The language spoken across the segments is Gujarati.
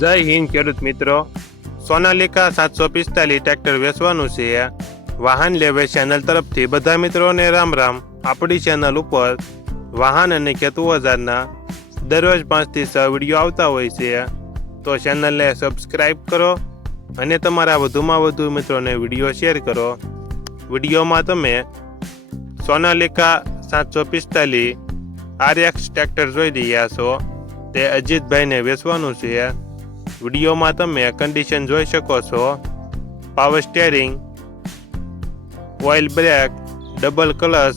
જય હિન્દ, ખેડૂત મિત્રો. સોનાલિકા સાતસો પિસ્તાલીસ ટ્રેક્ટર વેચવાનું છે. વાહન લેવે ચેનલ તરફથી બધા મિત્રોને રામ રામ. આપણી ચેનલ ઉપર વાહન અને ખેતુ બજારના દરરોજ પાંચથી છ વીડિયો આવતા હોય છે. તો ચેનલને સબસ્ક્રાઈબ કરો અને તમારા વધુમાં વધુ મિત્રોને વીડિયો શેર કરો. વિડીયોમાં તમે સોનાલિકા સાતસો પિસ્તાલીસ આરએક્સ ટ્રેક્ટર જોઈ રહ્યા છો. તે અજીતભાઈને વેચવાનું છે. વિડીયોમાં તમે કન્ડિશન જોઈ શકો છો. Power steering oil brake double clutch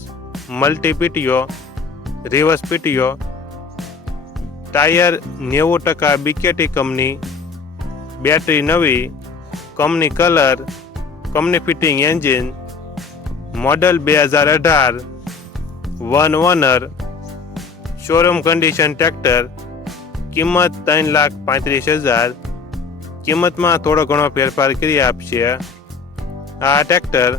multi PTO reverse PTO tyre નેવું ટકા બીકેટી કંપની બેટરી નવી, company colour company fitting engine model બે હજાર અઢાર one owner showroom condition tractor કિંમત ત્રણ લાખ પાંત્રીસ હજાર. કિંમતમાં થોડો ઘણો ફેરફાર કરી આપશે. આ ટ્રેક્ટર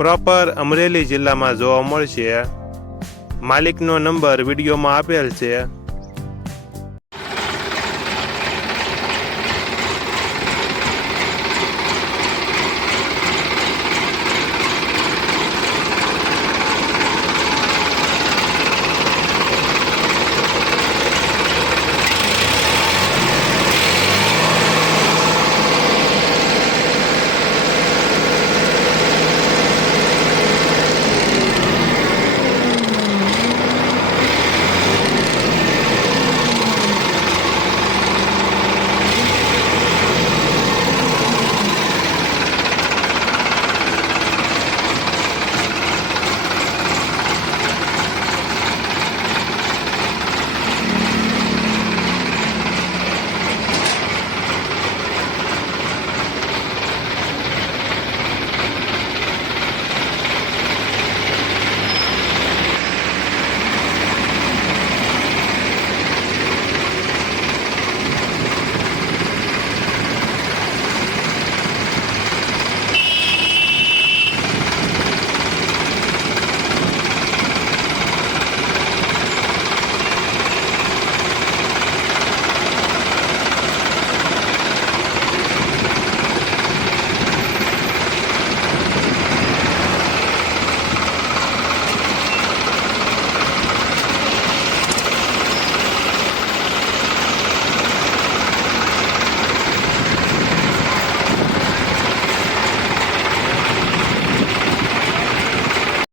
પ્રોપર અમરેલી જિલ્લામાં જોવા મળશે. માલિકનો નંબર વિડીયોમાં આપેલ છે.